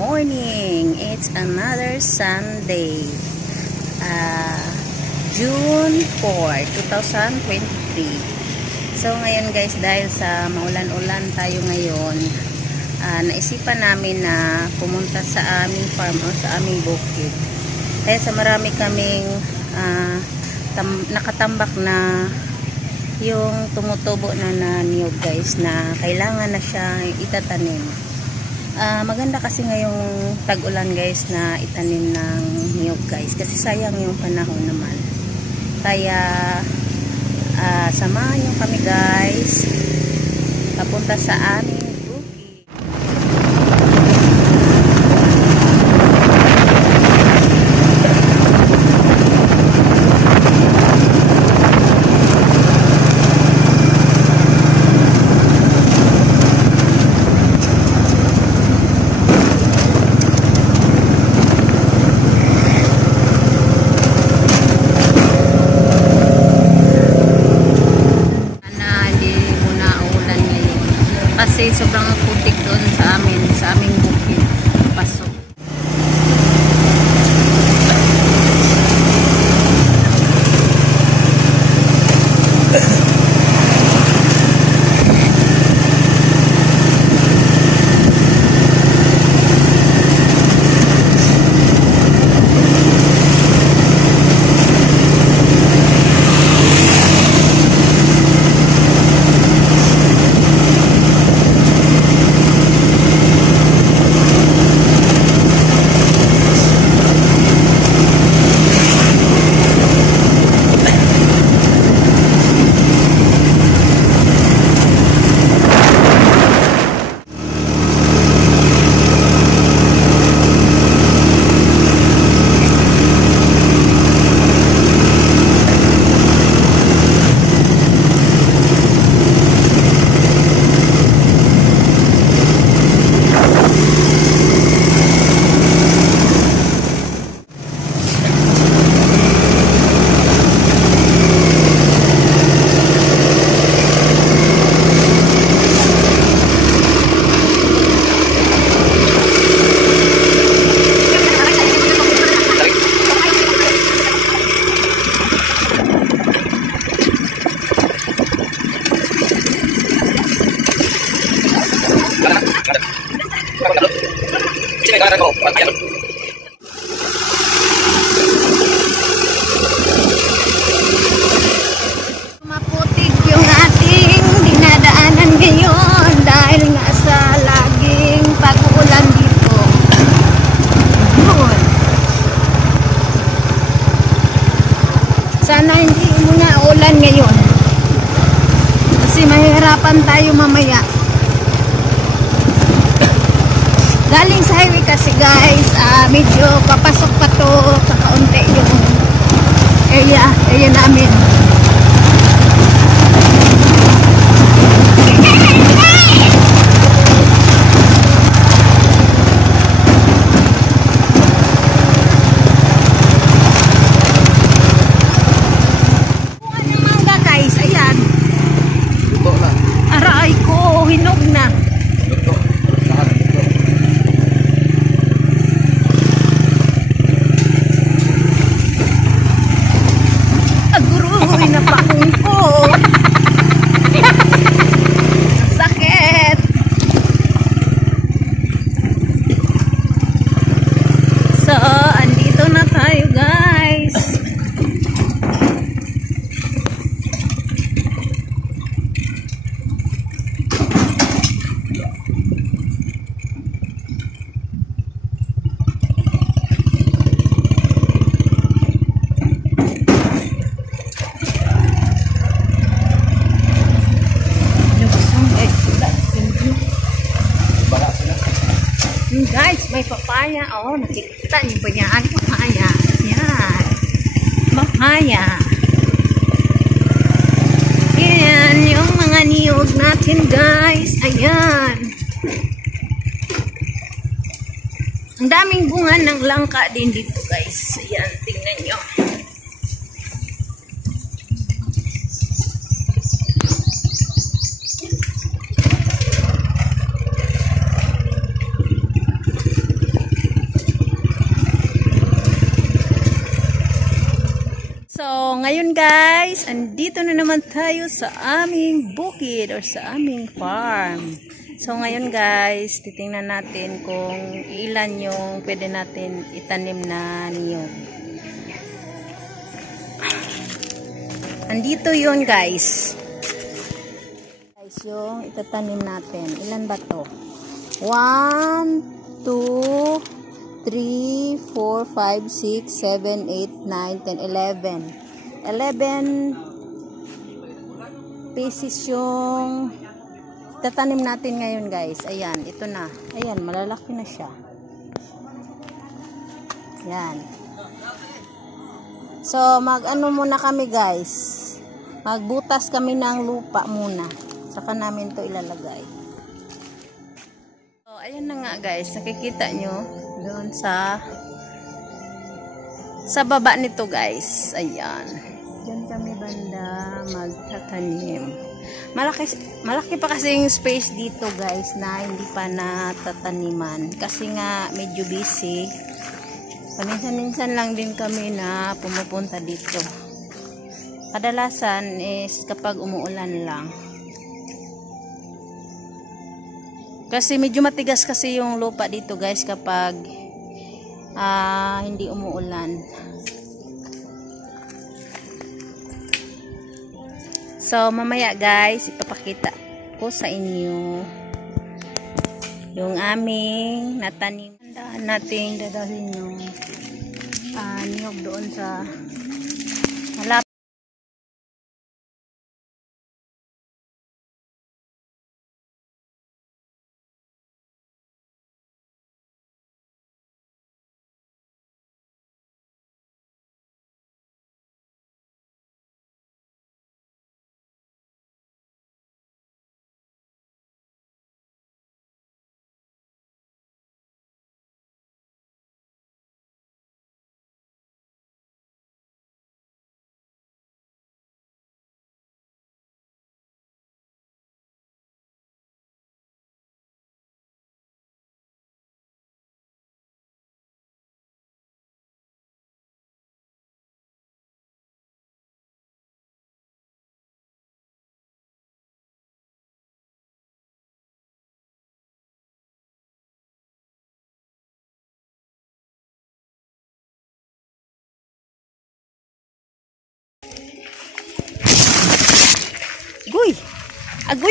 morning. It's another Sunday. June 4, 2023. So ngayon guys, dahil sa maulan-ulan tayo ngayon, naisipan namin na pumunta sa aming farm o sa aming bukid. Kaya sa marami kaming nakatambak na yung tumutubo na niyog guys, na kailangan na siya itatanim. Maganda kasi ngayong tag-ulan guys na itanim ng niyog guys, kasi sayang yung panahon naman. Kaya samahan niyo kami guys papunta sa aming bukid. Kasi sobrang putik doon sa aming bukid. Pasok. Maputik yung ating dinadaanan ngayon dahil nga sa laging pag-uulan dito. Yun. Sana hindi muna ulan ngayon kasi mahihirapan tayo mamaya. Galing sa highway kasi guys, medyo papasok pa to, kakaunti yung area namin. Buwan ng mangga guys, ayan. Aray ko, hinog na. Aguroy na pakong ko. Sakit. So, andito na tayo guys. Guys, may papaya. Oh, nakikita niyo ba yan? Papaya. Yan. Papaya. Yan, yung mga niyog natin guys. Ayan. Ang daming bunga ng langka din dito guys. Ayan, tingnan nyo. Ngayon guys, andito na naman tayo sa aming bukid or sa aming farm. So ngayon guys, titingnan natin kung ilan yung pwede natin itanim na niyog. Andito yun guys. Guys, yung itatanim natin. Ilan ba to? 1, 2, 3, 4, 5, 6, 7, 8, 9, 10, 11. 11 pieces yung tatanim natin ngayon guys. Ayan, ito na. Ayan, malalaki na siya. Ayan. So, mag-ano muna kami guys. Magbutas kami ng lupa muna. Saka namin to ilalagay. So, ayan na nga guys. Nakikita nyo doon sa baba nito guys. Ayan. Diyan kami banda magtatanim. Malaki pa kasi yung space dito guys na hindi pa natataniman. Kasi nga medyo busy. Paminsan-minsan lang din kami na pumupunta dito. Kadalasan is kapag umuulan lang. Kasi medyo matigas kasi yung lupa dito guys kapag hindi umuulan. So mamaya guys, ipapakita ko sa inyo yung aming natanim. Tandaan natin dadalhin yung niyog doon sa malapit.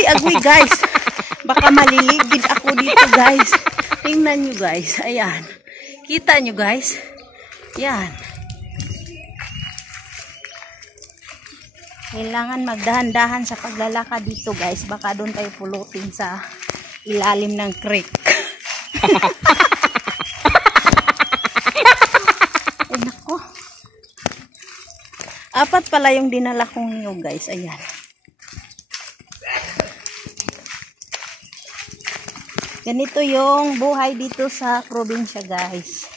Agoy guys. Baka maliligid ako dito guys. Tingnan nyo guys. Ayan. Kita nyo guys. Yan. Kailangan magdahan-dahan sa paglalakad dito guys. Baka doon tayo pulutin sa ilalim ng creek. Ay nako. 4 pala yung dinala kong niyog guys. Ayan. Ganito yung buhay dito sa probinsya guys.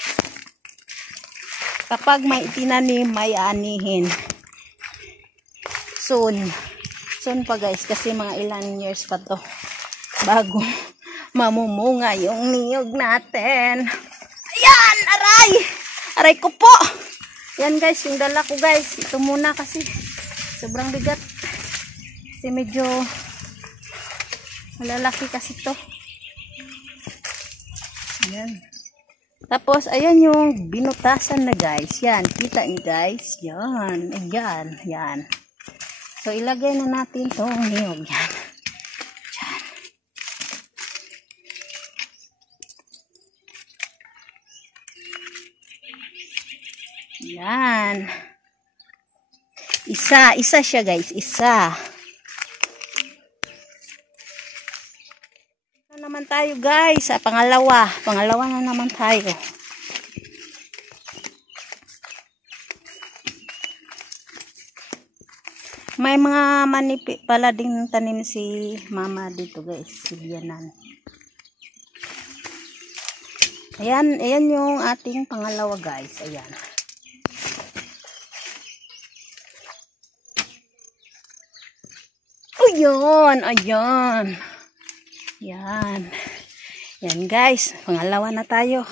Kapag may itinanim, may anihin. Soon pa guys, kasi mga ilang years pa to bago mamumunga yung niyog natin. Ayan, aray ko po. Yan guys, yung dala ko guys. Ito muna kasi sobrang bigat. Kasi medyo malalaki kasi to. Ayan. Tapos, ayan yung binutasan na guys. Yan, kita nyo guys. Yan, ayan, yan. So, ilagay na natin itong niyog. Yan. Yan. Isa siya guys, isa. Naman tayo guys sa pangalawa na naman tayo. May mga manipi pala ding tanim si mama dito guys, si Bianan. Ayan yung ating pangalawa guys. Ayan. Ayan. Yan. Yan guys, pangalawa na tayo.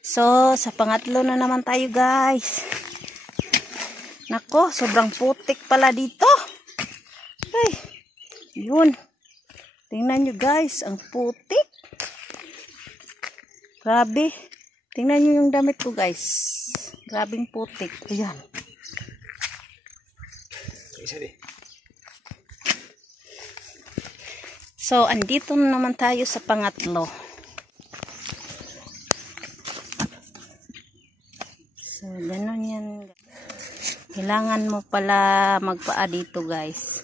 So, sa pangatlo na naman tayo guys. Nako, sobrang putik pala dito. Ay, yun. Tingnan nyo guys, ang putik. Grabe. Tingnan nyo yung damit ko guys. Grabing putik. Ayan. So, andito na naman tayo sa pangatlo. So, ganun yan. Kailangan mo pala magpaa dito guys.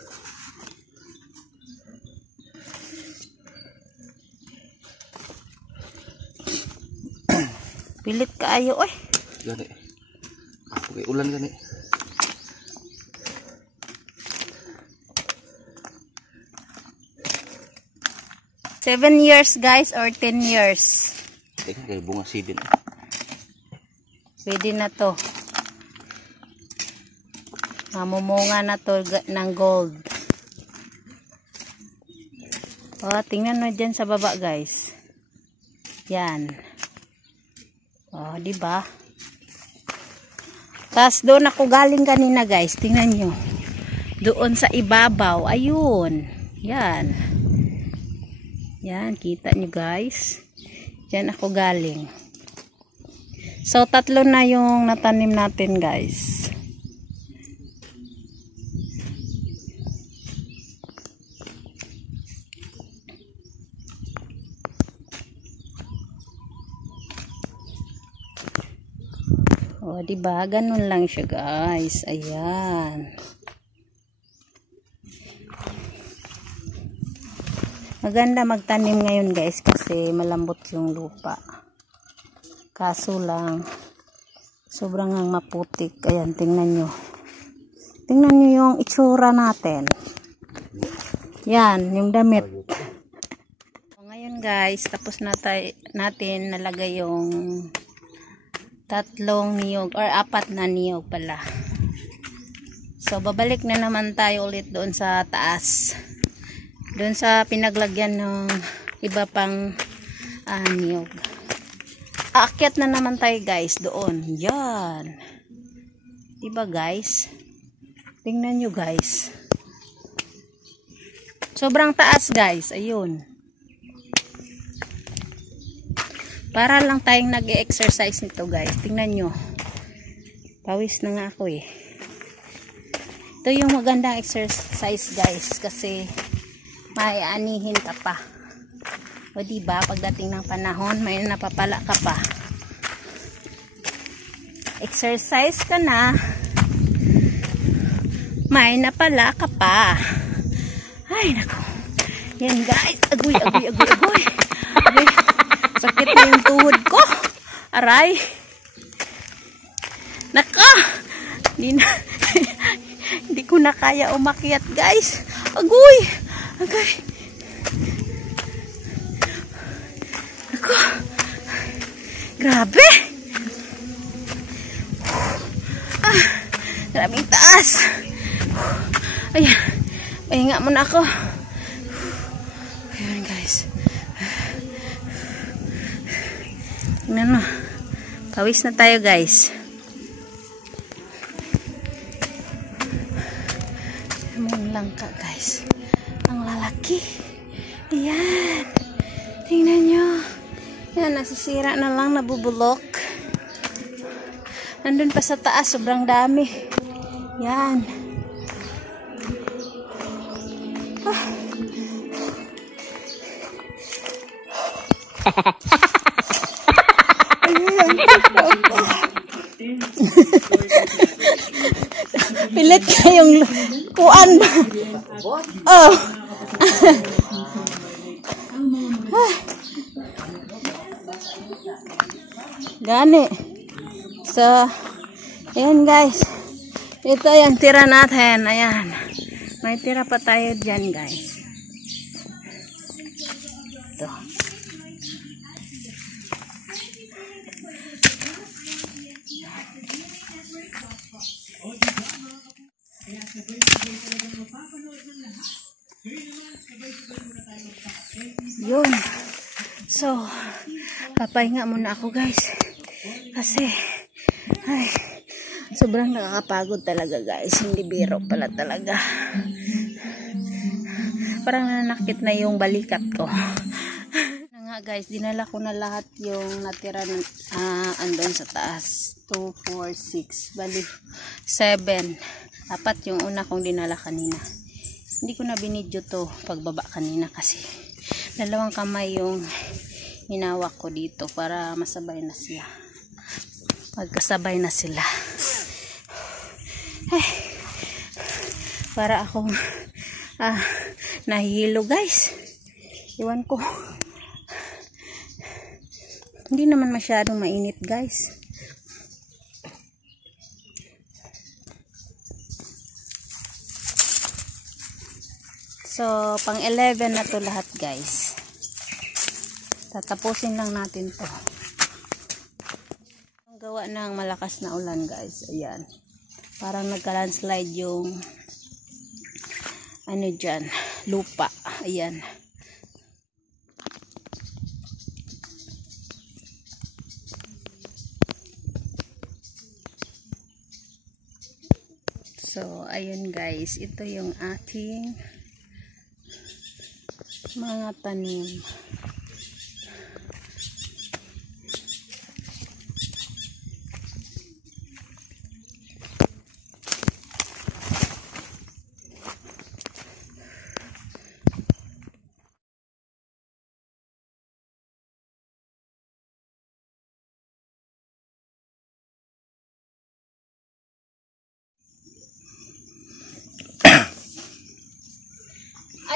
Pilit kaayo oy. Gani. Ako kay ulan gani. Seven years guys or 10 years. Teka kay bunga sidin. Pwede na to. Mamumunga na to ng gold. Oh, tingnan mo dyan sa baba guys. Yan. Oh, di ba? Tapos doon ako galing kanina guys. Tingnan nyo. Doon sa ibabaw. Ayun. Yan. Yan. Kita nyo guys. Diyan ako galing. So, 3 na yung natanim natin guys. O, diba? Ganun lang siya, guys. Ayan. Maganda magtanim ngayon, guys, kasi malambot yung lupa. Kaso lang, sobrang ang maputik. Ayan, tingnan nyo. Tingnan nyo yung itsura natin. Yan, yung damit. So, ngayon, guys, tapos natin nalagay yung 3 niyog or 4 na niyog pala. So babalik na naman tayo ulit doon sa taas. Doon sa pinaglagyan ng iba pang niyog. Aakyat na naman tayo guys doon. Yan. Diba guys? Tingnan nyo guys. Sobrang taas guys. Ayun. Para lang tayong nag-exercise nito guys. Tingnan nyo. Pawis na nga ako eh. Ito yung magandang exercise guys. Kasi may anihin ka pa. O diba pagdating ng panahon may napapala ka pa. Exercise ka na. May napala ka pa. Ay nako. Yan guys. Agoy, agoy, agoy, agoy. Agoy. Sakit na yung tuhod ko. Aray. Naka. Hindi ko na kaya umakyat guys. Agoy. Agoy. Nako. Grabe. Grabing taas. Ayan. Pahinga muna ako. Ayan guys. Tingnan mo. Pawis na tayo guys. Ang langka guys. Ang lalaki. Ayan. Tingnan nyo. Ayan, nasisira na lang, nabubulok. Nandun pa sa taas, sobrang dami. Yan. Pilit kayong kuan ba? Oh. Gani. So, ayan guys. Ito yung tira natin. Ayan. May tira pa tayo dyan guys. Ito. Yun. So, papahinga muna ako guys. Kasi, ay, Sobrang nakakapagod talaga guys. Hindi biro pala talaga. Parang nanakit na yung balikat ko. Na nga guys, dinala ko na lahat yung natira na andon sa taas. 2, 4, 6, bali 7. Apat yung una kong dinala kanina. Hindi ko na binidyo to pagbaba kanina kasi dalawang kamay yung hinawak ko dito para masabay na sila. Magkasabay na sila. Ay, para akong nahihilo guys. Iwan ko. Hindi naman masyadong mainit guys. So, pang 11 na to lahat guys. Tatapusin lang natin to. Ang gawa ng malakas na ulan guys. Ayan. Parang nagka-landslide yung ano dyan, lupa. Ayan. So, ayun guys. Ito yung ating mga tanim.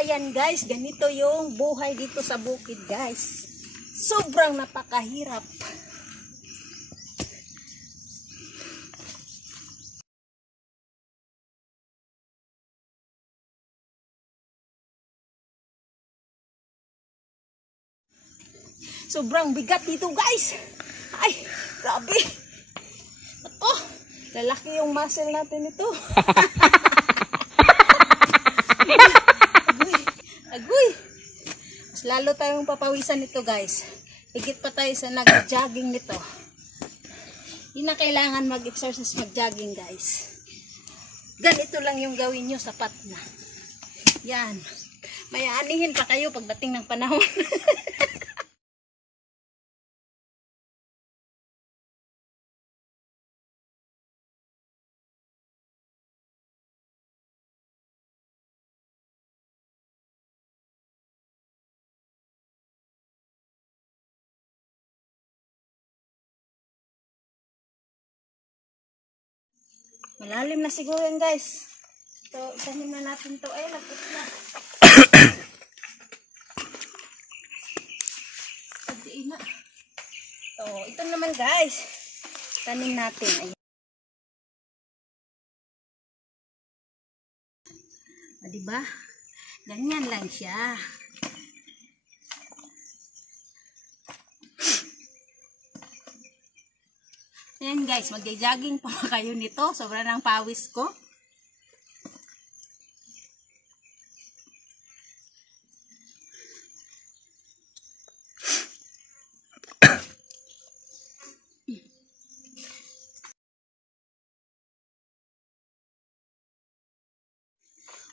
Ayan guys, ganito yung buhay dito sa bukid guys. Sobrang napakahirap. Sobrang bigat dito guys. Ay, grabe. Ako, lalaki yung muscle natin ito. Agoy. Mas lalo tayong papawisan nito guys. Higit pa tayo sa nag-jogging nito. Hindi na kailangan mag-exercise, mag-jogging guys. Ganito lang yung gawin nyo, sapat na. Yan. May aanihin pa kayo pagdating ng panahon. Malalim na siguro yan guys. So, isahin na natin to. Ay, lapit na. Pagdiin na. So, ito naman guys. Tanim natin. Ayan. Diba? Ganyan lang siya. Ayan guys, magja-jogging pa kayo nito. Sobrang ng pawis ko.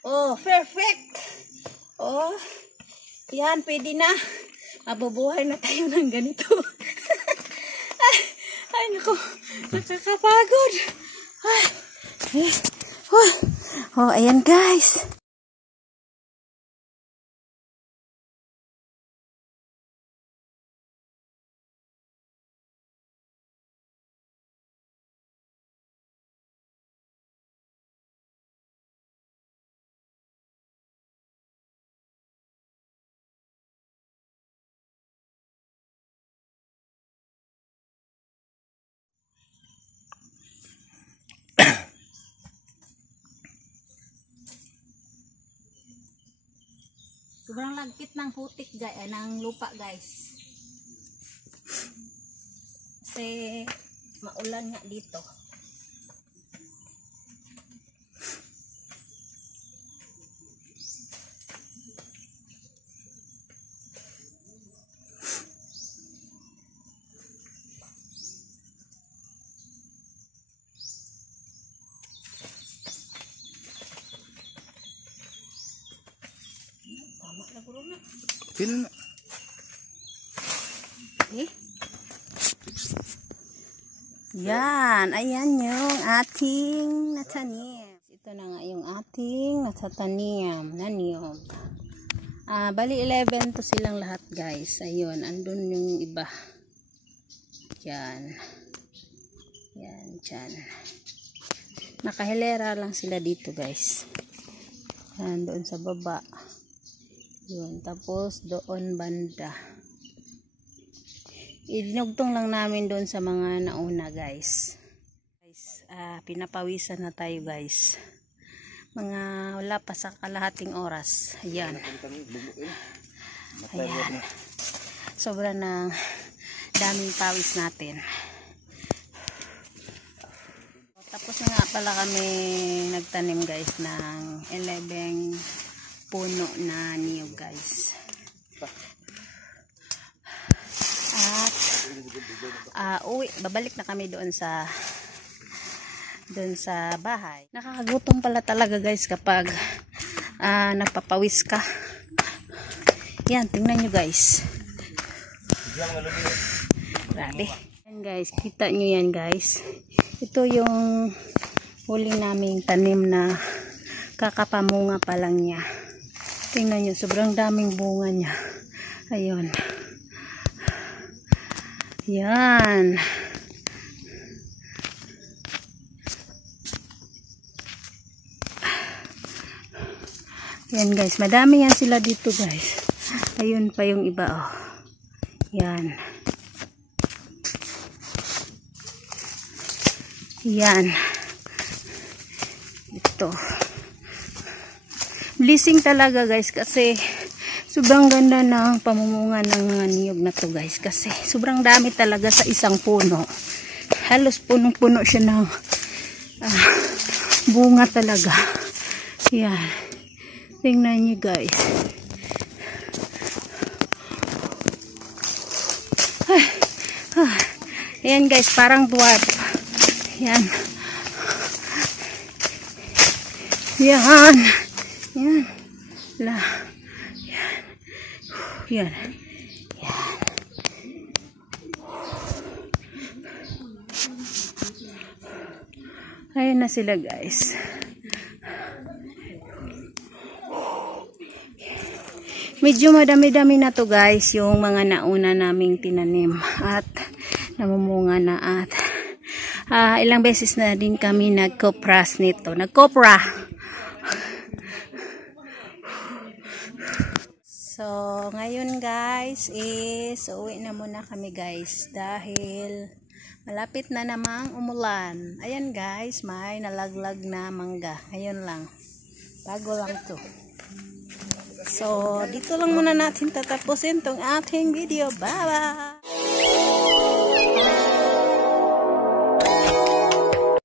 Oh, perfect. Oh, yan, pwede na. Mabubuhay na tayo ng ganito. Ay, naku. Nakakapagod. Ay. Oh, ayan guys. Sobrang lagkit ng putik guys, ng lupa guys. Kasi maulan nga dito. Sino na? Eh? Yan, ayan yung ating natanim. Ito na nga yung ating natatanim na niyog. Bali 11 to silang lahat guys. Ayun, andun yung iba. Yan. Yan, dyan. Nakahilera lang sila dito guys. Yan, doon sa baba. Yun, tapos doon banda. Idinugtong lang namin doon sa mga nauna guys. Pinapawisan na tayo guys. Mga wala pa sa kalahating oras. Ayan. Ayan. Sobrang na daming pawis natin. Tapos na nga pala kami nagtanim guys ng 11 puno na niyog guys. At babalik na kami doon sa bahay. Nakakagutom pala talaga guys kapag nagpapawis ka. Yan, tingnan nyo guys. Grabe. Yan guys, kita nyo yan guys. Ito yung huli naming tanim na kakapamunga pa lang niya. Tingnan nyo, sobrang daming bunga niya. Ayun. Yan. Yan guys, madami yan sila dito guys. Ayun pa yung iba oh. Yan. Yan. Ito. Blessing talaga guys kasi sobrang ganda ng pamumunga ng mga niyog na to guys. Kasi sobrang dami talaga sa isang puno. Halos punong-puno siya ng bunga talaga. Yan. Tingnan niyo guys. Ayan guys, parang dwarf. Yan. Yan. Yan. Yan. Yan. Yan. Ayan na sila guys. Medyo madami-dami na to guys yung mga nauna naming tinanim at namumunga na at ilang beses na din kami nagkopras nito. Nagkopra. So, ngayon guys is uwi na muna kami guys dahil malapit na namang umulan. Ayan guys, may nalaglag na mangga. Ngayon lang. Bago lang to. So, dito lang muna natin tatapusin tong ating video. Bye-bye!